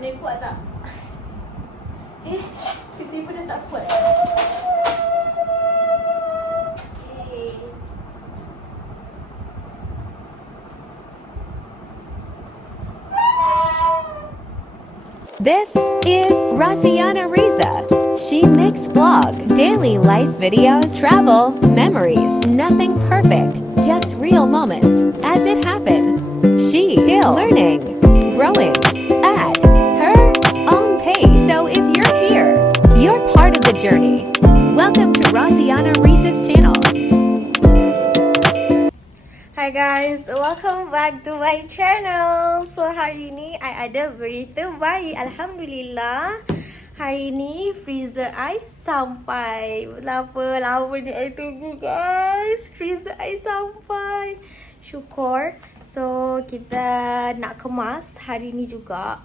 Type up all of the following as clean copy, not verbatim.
ni kuat tak? Tiba-tiba dah tak kuat. This is Rosianna Riza. She makes vlog, daily life videos, travel, memories. Nothing perfect, just real moments as it happened. She still learning, growing at her own pace. So if you're here, you're part of the journey. Welcome to Rosianna Riza's channel. Hi guys, welcome back to my channel. So hari ni I ada berita baik, alhamdulillah. Hari ni freezer I sampai. Lama ni I tunggu guys. Freezer I sampai. Syukur. So kita nak kemas hari ni juga.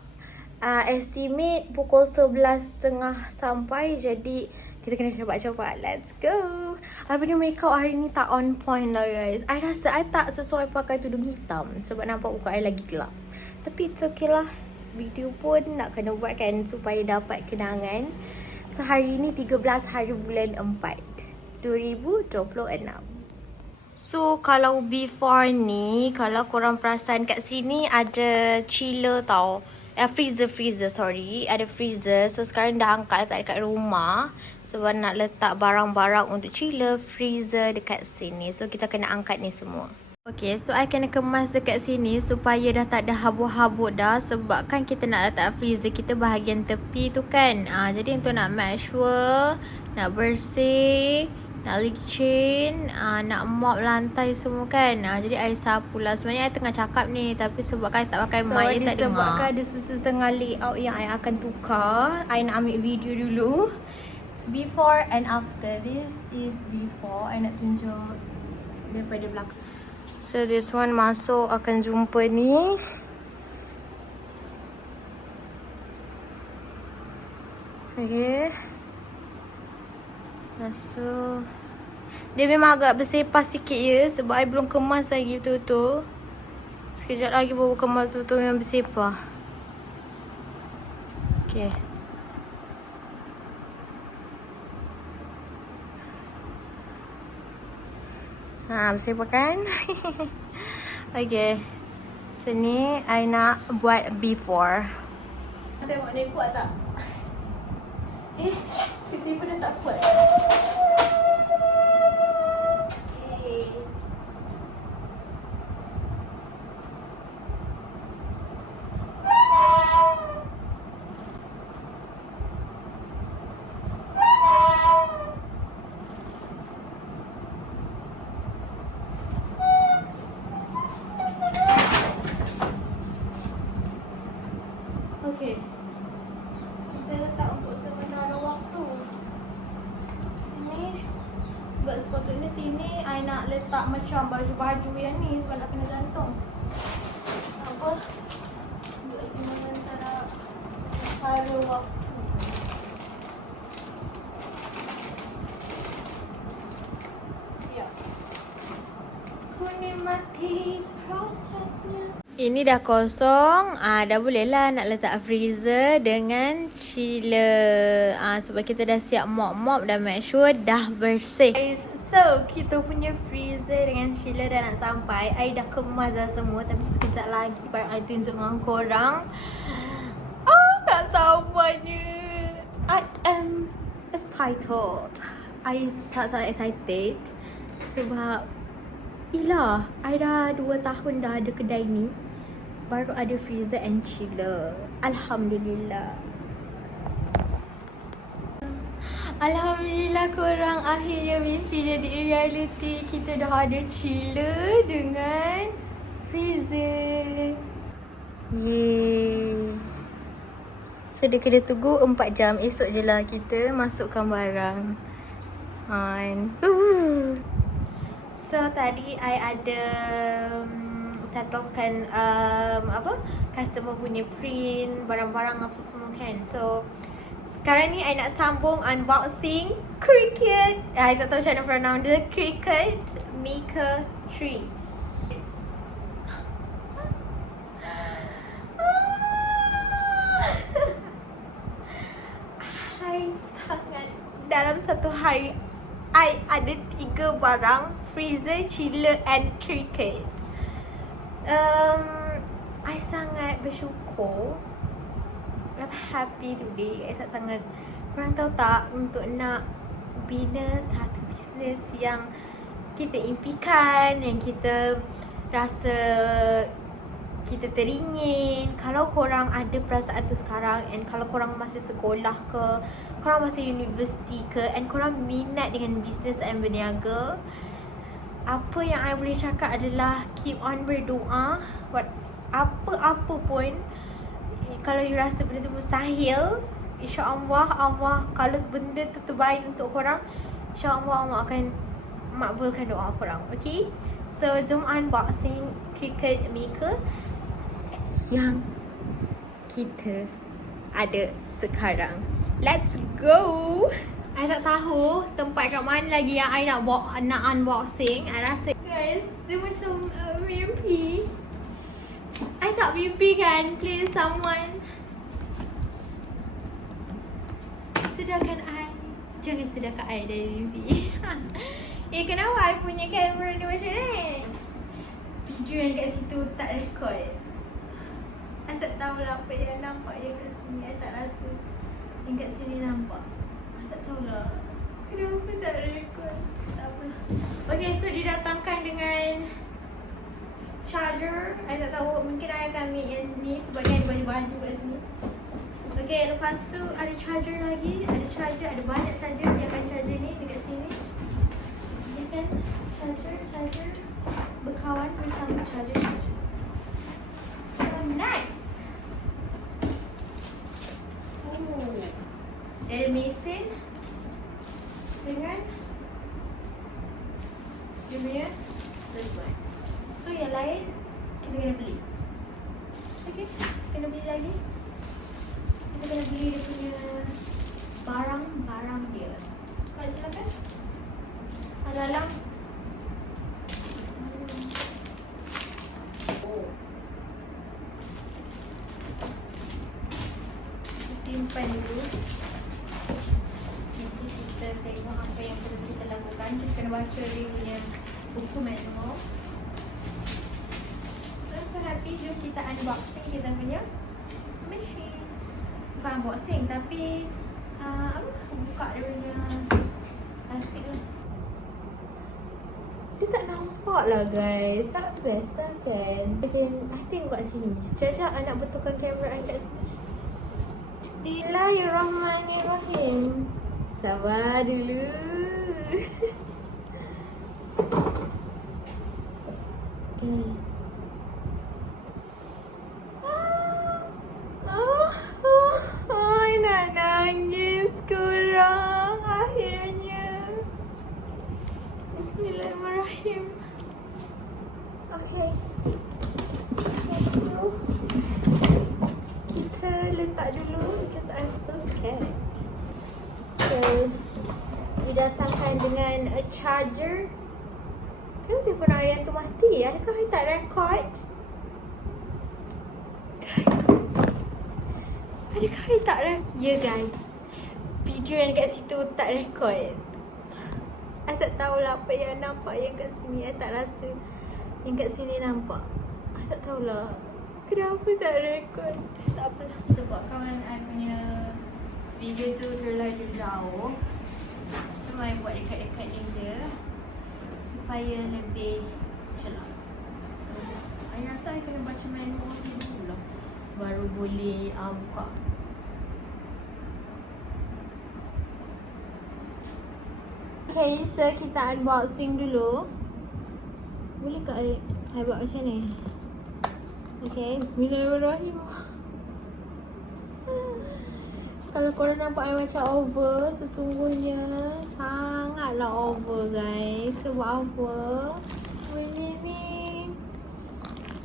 Estimate pukul 11.30 sampai. Jadi kita kena cepat-cepat. Let's go. Apa ni, makeup hari ni tak on point lah guys. I rasa I tak sesuai pakai tudung hitam sebab nampak muka I lagi gelap. Tapi it's okay lah. Video pun nak kena buat kan supaya dapat kenangan. So hari ni 13 hari bulan 4 2026. So kalau before ni, kalau korang perasan kat sini ada chiller tau. Freezer sorry. Ada freezer. So sekarang dah angkat letak dekat rumah. Sebab nak letak barang-barang untuk chiller, freezer dekat sini. So kita kena angkat ni semua. Okay, so I kena kemas dekat sini supaya dah tak ada habuk-habuk dah. Sebab kan kita nak letak freezer kita bahagian tepi tu kan. Jadi untuk nak make sure, nak bersih, nak licin, nak mop lantai semua kan. Jadi I sapu lah. Sebenarnya I tengah cakap ni, tapi sebab I tak pakai mic, I tak dengar. Sebabkan ada setengah layout yang I akan tukar, I nak ambil video dulu. Before and after. This is before. I nak tunjuk daripada belakang. So this one masuk akan jumpa ni. Okay. Masuk. Dia memang agak bersepah sikit ya. Sebab I belum kemas lagi betul-betul. Sekejap lagi baru kemas betul-betul yang bersepah. Okay. Bersepah kan? Okay. So ni I nak buat before. Tengok ni kuat tak? Tiba-tiba dah tak kuat. Okay. Kita letak untuk sementara waktu. Sini. Sebab sepatutnya sini I nak letak macam baju-baju yang ni sebab nak kena gantung. Apa? Untuk sementara waktu. Siap. Ku nikmati prosesnya. Ini dah kosong. Dah boleh lah nak letak freezer dengan chiller. Sebab kita dah siap mop-mop dan make sure dah bersih. So, kita punya freezer dengan chiller dah nak sampai. I dah kemas dah semua. Tapi sekejap lagi baru I tunjuk dengan korang. Tak sabarnya. I am excited. I sangat excited. Sebab Ilah, I dah 2 tahun dah ada kedai ni. Baru ada freezer and chiller. Alhamdulillah. Alhamdulillah korang, akhirnya mimpi jadi reality. Kita dah ada chiller dengan freezer. Yeay. So dia kena tunggu 4 jam. Esok je lah kita masukkan barang. So tadi I ada settlekan customer punya print, barang-barang apa semua kan. So sekarang ni I nak sambung unboxing Cricut. I tak tahu macam mana pronoun dia. Cricut Maker 3. dalam satu hari I ada 3 barang, freezer, chiller and Cricut. I sangat bersyukur. I'm happy today. I sangat, korang tahu tak, untuk nak bina satu bisnes yang kita impikan, yang kita rasa kita teringin. Kalau korang ada perasaan tu sekarang, and kalau korang masih sekolah ke, korang masih universiti ke, and korang minat dengan bisnes and berniaga, apa yang I boleh cakap adalah keep on berdoa. Apa-apa pun, kalau you rasa benda tu mustahil, InsyaAllah Allah, kalau benda tu terbaik untuk korang, InsyaAllah Allah akan makbulkan doa korang. Okay, so jom unboxing Cricut Maker yang kita ada sekarang. Let's go. I tak tahu tempat kat mana lagi yang I nak unboxing. I rasa guys, dia macam mimpi. I tak mimpi kan, please someone sedangkan I, jangan sedangkan I dari mimpi. Kenapa I punya kamera ni macam ni? Video yang kat situ tak record. I tak tahulah apa yang nampak yang kat sini. I tak rasa yang kat sini nampak. I tak tahulah kenapa tak record. Tak apalah. Okay, so didatangkan dengan charger. I tak tahu, mungkin I akan ambil yang ni sebabnya ada baju-baju kat sini. Okay, lepas tu ada charger lagi. Ada charger, ada banyak charger. Dia akan charger ni dekat sini. Dia kan charger berkawan bersama charger. So nice. Dia ada mesin dengan dia punya sesuai. So yang lain kita kena beli. Okay, kena beli lagi. Kita kena beli dia punya barang-barang dia. Kau silakan. Dalam simpan dulu. Nanti kita tengok apa yang perlu kita lakukan. Kita kena baca dia punya buku manual. So happy, jom kita unboxing kita punya machine. Bukan unboxing tapi buka dia punya plastik lah. Dia tak nampak lah guys. Tak best lah kan. Okay, I tengok kat sini. Sekejap I nak betulkan kamera I kat sini. Bismillahirrahmanirrahim. Sabar dulu. Okay. I nak nangis korang akhirnya. Bismillahirrahmanirrahim. Okay. Kita letak dulu because I'm so scared. So, didatangkan dengan a charger. Kenapa telefon Aryan tu mati? Adakah I tak record? Adakah I tak record? Ya guys, video yang kat situ tak record. I tak tahulah apa yang nampak yang kat sini. I tak rasa yang kat sini nampak. I tak tahulah kenapa tak record. Tak apalah, sebab kawan I punya video tu terlalu jauh. So I buat dekat-dekat ni je supaya lebih jelas. So, I rasa I kena baca manual ni dulu lah, baru boleh buka. Okay, so kita unboxing dulu. Boleh ke I buat macam ni? Okay, bismillahirrahmanirrahim. Kalau korang nampak I macam over, sesungguhnya sangatlah over guys. Sebab apa? Benda ni,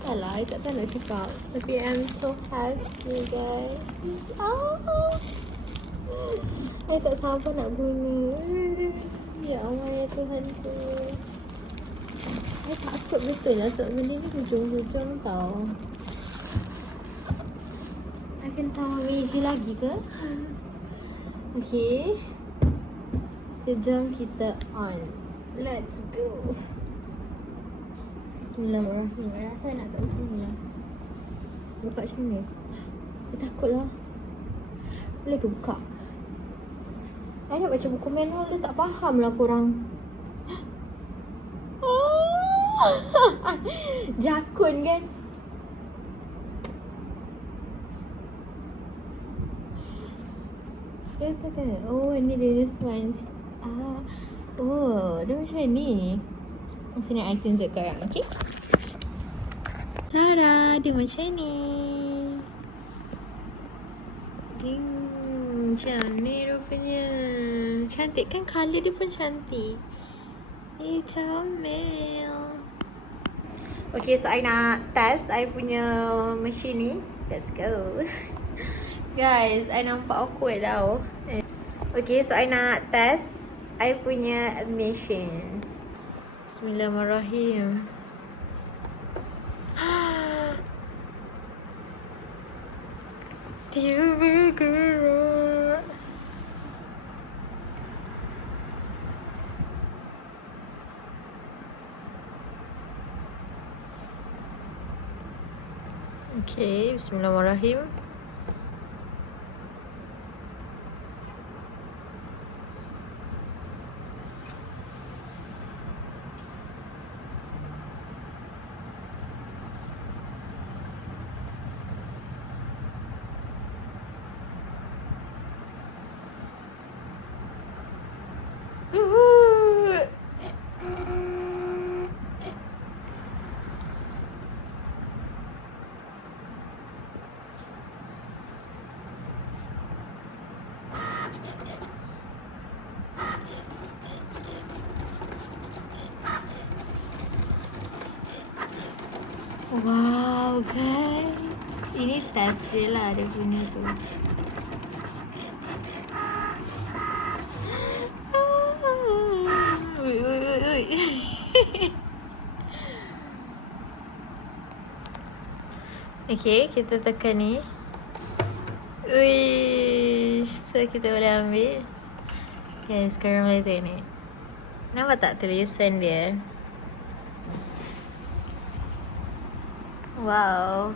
taklah, I tak tahu nak cakap. Tapi I'm so happy guys. I tak sabar nak guna. Ya Allah ya Tuhan ku. I takut betul lah sebab benda ni hujung-hujung tau. I kena tahu meja lagi ke? Okay. Kita jam, kita on. Let's go. Bismillahirrahmanirrahim. Rasa nak tak bismillah. Buka macam ni. Aku takut lah. Boleh ke buka? I nak baca buku manual dia, tak faham lah korang. Jakun kan? Dia kata, oh ni dia sponge. Oh, dia macam ni. Sini I tunjuk korang, okay? Tada, dia macam ni. Macam ni rupanya. Cantik kan? Colour dia pun cantik. Comel. Okay, so I nak test I punya mesin ni. Let's go. Guys, I nampak awkward tau. Okay, so I nak test I punya mesin. Bismillahirrahmanirrahim. Dia bergerak. Okay, bismillahirrahmanirrahim. Wow guys, ini test je lah dia punya tu. Ui. Okay, kita tekan ni. Ui, so kita boleh ambil. Okay, sekarang boleh tengok ni. Nampak tak tulisan dia? Wow.